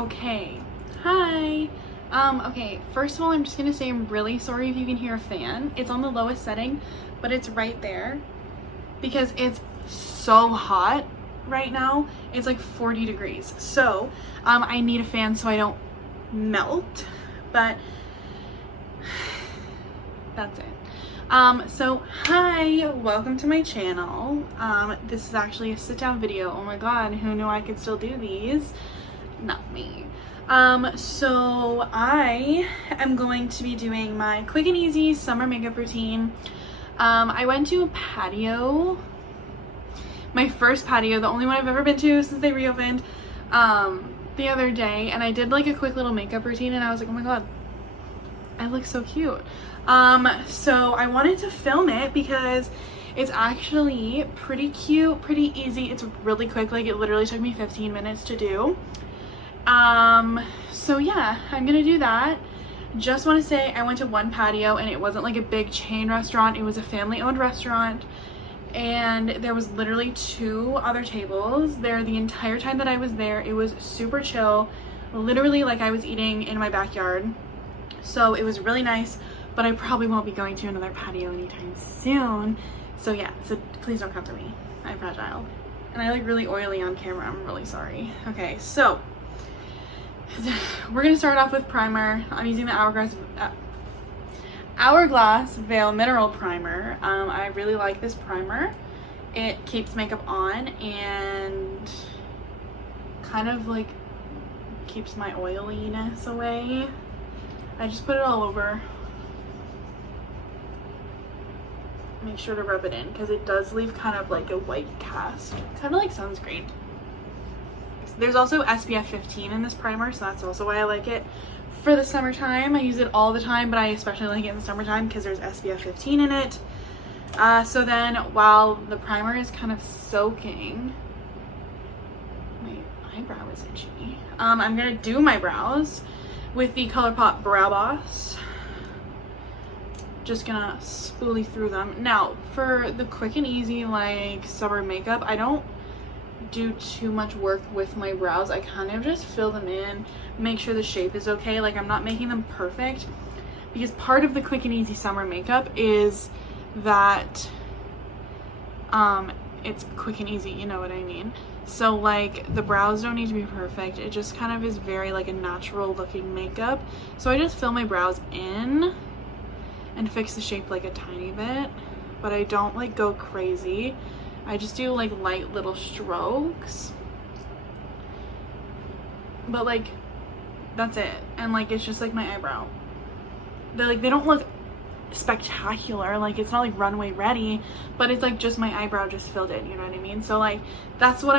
Okay, hi. Okay, first of all, I'm just gonna say I'm really sorry if you can hear a fan. It's on the lowest setting, but it's right there because it's so hot right now. It's like 40 degrees. So, I need a fan so I don't melt, but that's it. So hi, welcome to my channel. This is actually a sit down video. Oh my god, who knew I could still do these? Not me. So I am going to be doing my quick and easy summer makeup routine. I went to a patio, my first patio, the only one I've ever been to since they reopened, the other day, and I did like a quick little makeup routine and I was like, oh my god, I look so cute. So I wanted to film it because it's actually pretty cute, pretty easy. It's really quick, like it literally took me 15 minutes to do. So yeah, I'm gonna do that. Just want to say I went to one patio and it wasn't like a big chain restaurant. It was a family-owned restaurant and there was literally 2 other tables there the entire time that I was there. It was super chill, literally like I was eating in my backyard. So it was really nice, but I probably won't be going to another patio anytime soon. So yeah, so please don't come for me. I'm fragile. And I look really oily on camera. I'm really sorry. Okay, so we're gonna start off with primer. I'm using the Hourglass Veil Mineral Primer. I really like this primer. It keeps makeup on and kind of like keeps my oiliness away. I just put it all over. Make sure to rub it in because it does leave kind of like a white cast, kind of like sunscreen. There's also SPF 15 in this primer, so that's also why I like it for the summertime. I use it all the time, but I especially like it in the summertime because there's SPF 15 in it. So then while the primer is kind of soaking, my eyebrow is itchy. I'm gonna do my brows with the Colourpop Brow Boss. Just gonna spoolie through them. Now, for the quick and easy like summer makeup, I don't do too much work with my brows. I kind of just fill them in, make sure the shape is okay. Like I'm not making them perfect because part of the quick and easy summer makeup is that it's quick and easy, you know what I mean? So like the brows don't need to be perfect. It just kind of is very like a natural looking makeup. So I just fill my brows in and fix the shape like a tiny bit, but I don't like go crazy. I just do like light little strokes, but like that's it. And like it's just like my eyebrow. They don't look spectacular, like it's not like runway ready, but it's like just my eyebrow just filled in, you know what I mean? So like that's what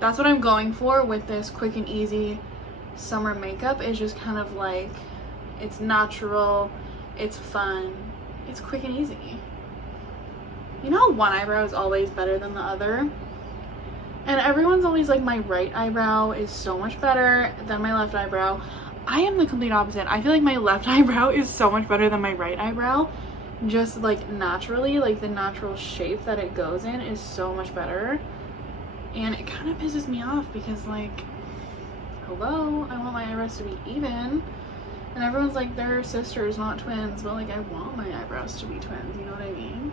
that's what I'm going for with this quick and easy summer makeup. Is just kind of like it's natural, it's fun, it's quick and easy. You know, one eyebrow is always better than the other, and everyone's always like my right eyebrow is so much better than my left eyebrow. I am the complete opposite. I feel like my left eyebrow is so much better than my right eyebrow, just like naturally, like the natural shape that it goes in is so much better, and it kind of pisses me off because like, hello, I want my eyebrows to be even, and everyone's like they're sisters, not twins, but like I want my eyebrows to be twins, you know what I mean?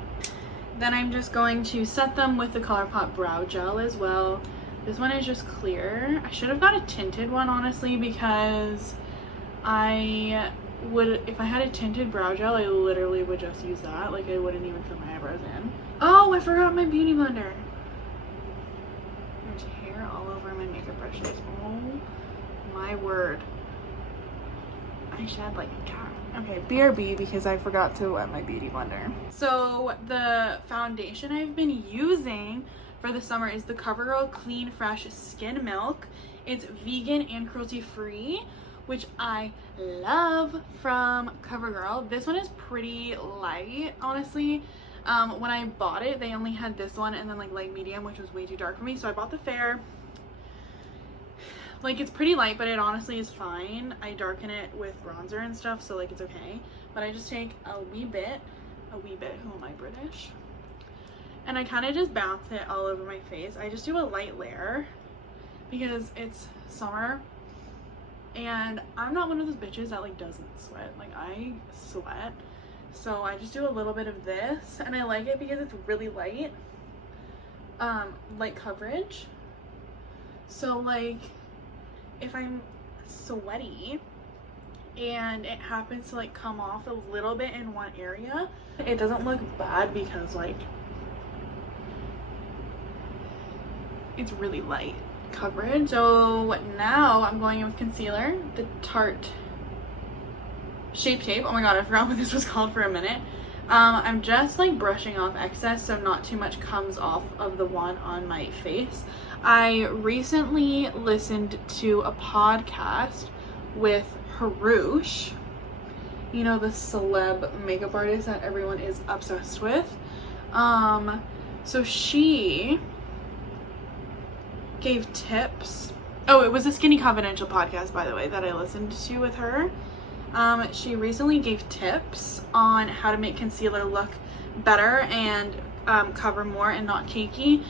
Then I'm just going to set them with the Colourpop Brow Gel as well. This one is just clear. I should have got a tinted one, honestly, because I would, if I had a tinted brow gel, I literally would just use that. Like I wouldn't even fill my eyebrows in. Oh, I forgot my beauty blender. There's hair all over my makeup brushes. Oh my word. I shed like a cat. Okay, BRB because I forgot to wet my beauty blender. So the foundation I've been using for the summer is the Covergirl Clean Fresh Skin Milk. It's vegan and cruelty free, which I love from Covergirl. This one is pretty light, honestly. When I bought it, they only had this one and then like light medium, which was way too dark for me, so I bought the fair. Like it's pretty light, but it honestly is fine. I darken it with bronzer and stuff, so like it's okay. But I just take a wee bit, who am I, British? And I kind of just bounce it all over my face. I just do a light layer because it's summer and I'm not one of those bitches that like doesn't sweat. Like I sweat, so I just do a little bit of this, and I like it because it's really light coverage. So like if I'm sweaty and it happens to like come off a little bit in one area, it doesn't look bad because like it's really light coverage. So now I'm going in with concealer, the Tarte Shape. Oh my god, I forgot what this was called for a minute. I'm just like brushing off excess so not too much comes off of the one on my face. I recently listened to a podcast with Flourish, you know, the celeb makeup artist that everyone is obsessed with. So she gave tips. Oh, it was a Skinny Confidential podcast, by the way, that I listened to with her. She recently gave tips on how to make concealer look better and cover more and not cakey.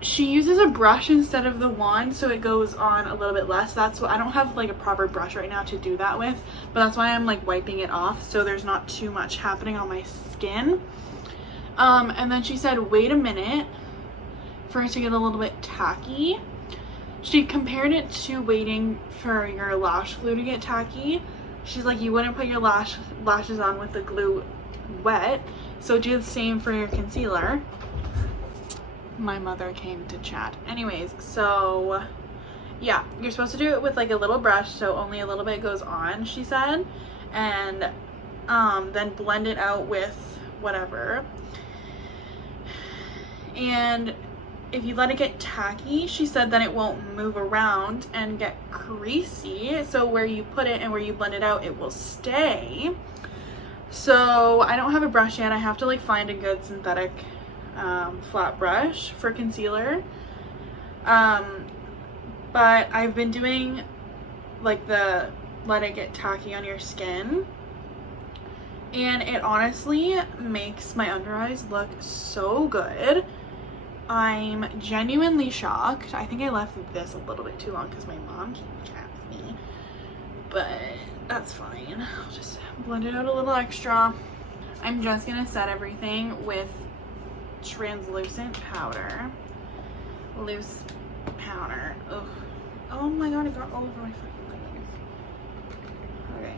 She uses a brush instead of the wand, so it goes on a little bit less. That's what I don't have like a proper brush right now to do that with, but that's why I'm like wiping it off so there's not too much happening on my skin. And then she said wait a minute for it to get a little bit tacky. She compared it to waiting for your lash glue to get tacky. She's like, you wouldn't put your lashes on with the glue wet, so do the same for your concealer. My mother came to chat. Anyways, so yeah, you're supposed to do it with like a little brush so only a little bit goes on, she said, and then blend it out with whatever. And if you let it get tacky, she said, then it won't move around and get creasy, so where you put it and where you blend it out, it will stay. So I don't have a brush yet. I have to like find a good synthetic flat brush for concealer, but I've been doing like the let it get tacky on your skin, and it honestly makes my under eyes look so good. I'm genuinely shocked. I think I left this a little bit too long because my mom came to chat with me, but that's fine. I'll just blend it out a little extra. I'm just gonna set everything with translucent powder, loose powder. Ugh. Oh my god, it got all over my fucking legs. Okay.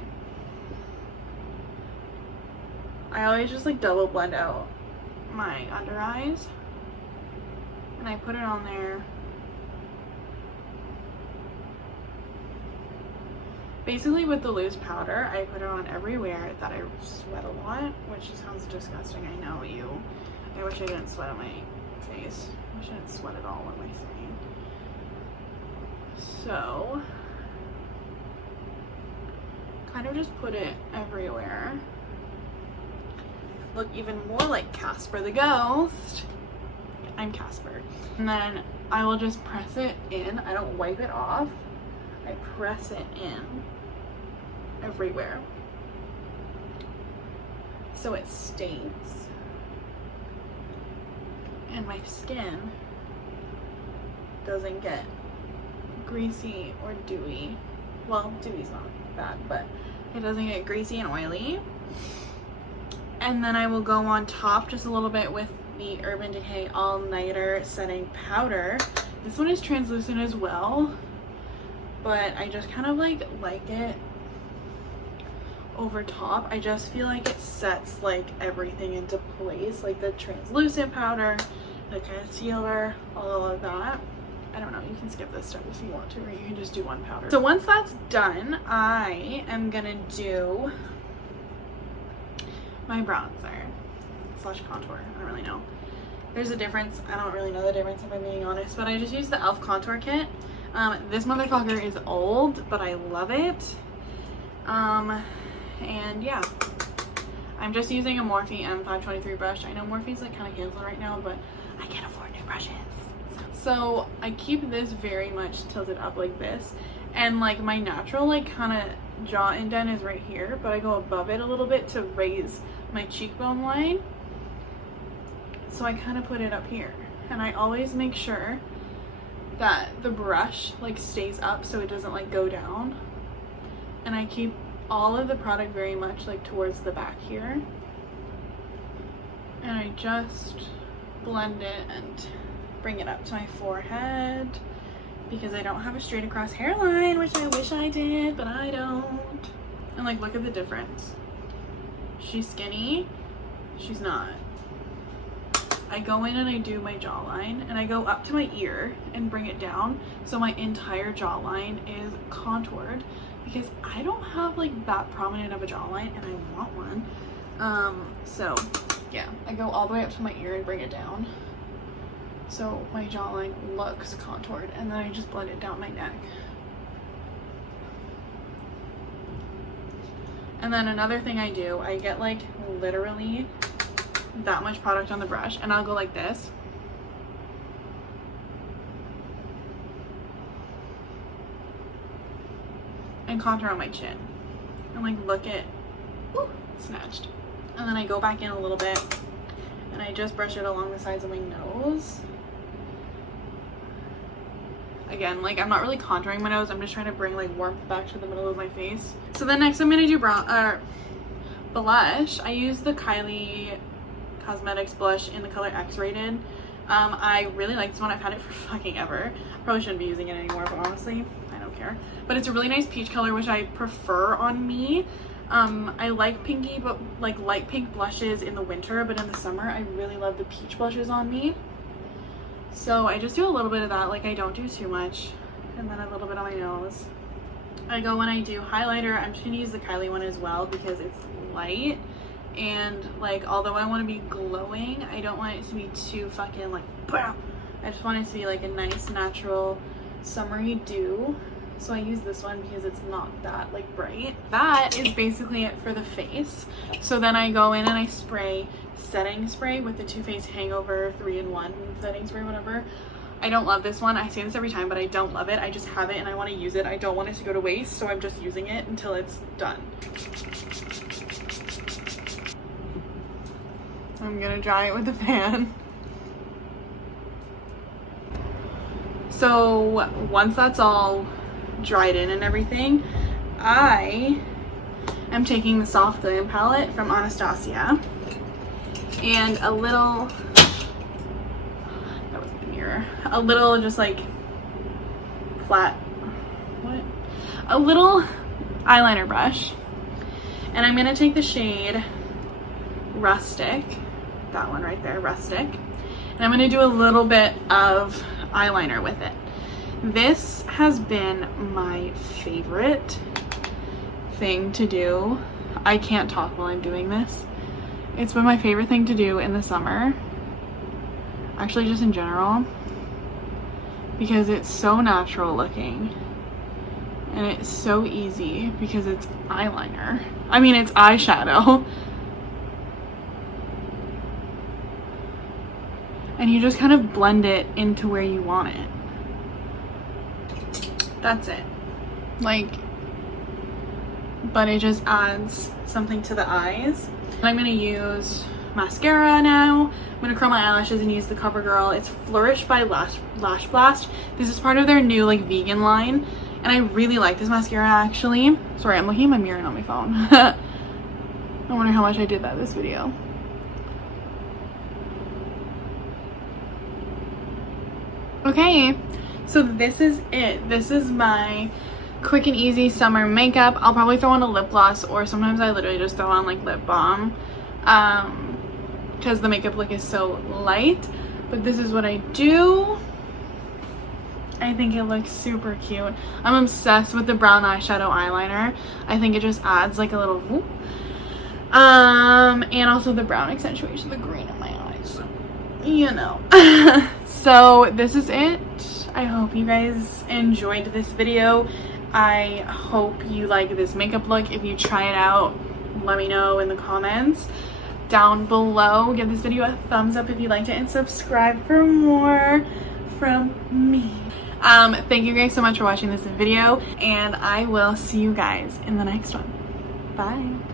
I always just like double blend out my under eyes, and I put it on there. Basically with the loose powder, I put it on everywhere that I sweat a lot, which sounds disgusting, I know. I wish I didn't sweat on my face. I wish I didn't sweat at all, what am I saying? So, kind of just put it everywhere. Look even more like Casper the Ghost. I'm Casper. And then I will just press it in. I don't wipe it off. I press it in everywhere so it stays and my skin doesn't get greasy or dewy. Well, dewy's not bad, but it doesn't get greasy and oily. And then I will go on top just a little bit with the Urban Decay All Nighter Setting Powder. This one is translucent as well, but I just kind of like it over top. I just feel like it sets like everything into place, like the translucent powder, the concealer, all of that. I don't know, you can skip this stuff if you want to, or you can just do one powder. So once that's done, I am gonna do my bronzer slash contour. I don't really know. There's a difference. I don't really know the difference if I'm being honest, but I just used the e.l.f. contour kit. This motherfucker is old, but I love it. And yeah, I'm just using a Morphe M523 brush. I know Morphe's like kind of canceled right now, but I can't afford new brushes. So I keep this very much tilted up like this, and like my natural like kind of jaw indent is right here, but I go above it a little bit to raise my cheekbone line. So I kind of put it up here, and I always make sure that the brush like stays up so it doesn't like go down. And I keep all of the product very much like towards the back here. And I just blend it and bring it up to my forehead because I don't have a straight across hairline, which I wish I did, but I don't. And like, look at the difference. She's skinny, she's not. I go in and I do my jawline and I go up to my ear and bring it down so my entire jawline is contoured because I don't have like that prominent of a jawline and I want one. So yeah, I go all the way up to my ear and bring it down so my jawline looks contoured, and then I just blend it down my neck. And then another thing I do, I get like literally that much product on the brush and I'll go like this and contour on my chin and like look at, ooh, snatched. And then I go back in a little bit and I just brush it along the sides of my nose. Again, like I'm not really contouring my nose, I'm just trying to bring like warmth back to the middle of my face. So then next I'm gonna do blush. I use the Kylie Cosmetics blush in the color X-rated. I really like this one. I've had it for fucking ever. Probably shouldn't be using it anymore, but honestly, I don't care. But it's a really nice peach color, which I prefer on me. I like pinky, but like light pink blushes in the winter, but in the summer, I really love the peach blushes on me. So I just do a little bit of that, like I don't do too much. And then a little bit on my nose. I go when I do highlighter, I'm just gonna use the Kylie one as well because it's light. And like, although I want to be glowing, I don't want it to be too fucking like, BAM! I just want it to be like a nice natural summery dew. So I use this one because it's not that like bright. That is basically it for the face. So then I go in and I spray setting spray with the Too Faced Hangover 3-in-1 setting spray, whatever. I don't love this one. I say this every time, but I don't love it. I just have it and I want to use it. I don't want it to go to waste, so I'm just using it until it's done. I'm gonna dry it with a fan. So once that's all dried in and everything, I am taking the Soft Glam palette from Anastasia and a little, that was the mirror, a little just like flat, what? A little eyeliner brush, and I'm gonna take the shade Rustic, that one right there, Rustic, and I'm gonna do a little bit of eyeliner with it. This has been my favorite thing to do. I can't talk while I'm doing this. It's been my favorite thing to do in the summer, actually just in general, because it's so natural looking and it's so easy because it's eyeliner. I mean, it's eyeshadow. And you just kind of blend it into where you want it. That's it. Like, but it just adds something to the eyes. And I'm gonna use mascara now. I'm gonna curl my eyelashes and use the Covergirl. It's Flourish by Lash Blast. This is part of their new like vegan line. And I really like this mascara actually. Sorry, I'm looking at my mirror and on my phone. I wonder how much I did that this video. Okay, so this is it. This is my quick and easy summer makeup. I'll probably throw on a lip gloss, or sometimes I literally just throw on like lip balm because the makeup look is so light. But this is what I do. I think it looks super cute. I'm obsessed with the brown eyeshadow eyeliner. I think it just adds like a little whoop. And also the brown accentuation, the green in my eyes, you know. So this is it. I hope you guys enjoyed this video. I hope you like this makeup look. If you try it out, let me know in the comments down below. Give this video a thumbs up if you liked it and subscribe for more from me. Thank you guys so much for watching this video, and I will see you guys in the next one. Bye.